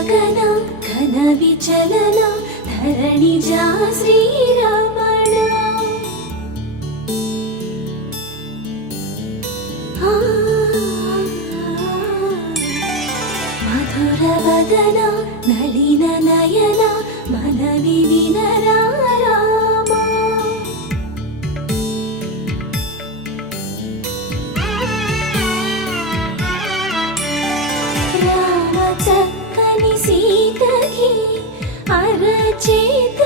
ಗಗನ ಘನ ವಿಚಲನ ಧರಣಿಜ ಶ್ರೀರಮಣ ಮಧುರ ವದನ ನಳಿನ ನಯನ ಮನವಿ ವಿನರ ರಾಮ ರಾಮ ಚಕ್ಕನಿ ಸೀತಗೆ ಅರಚೇತ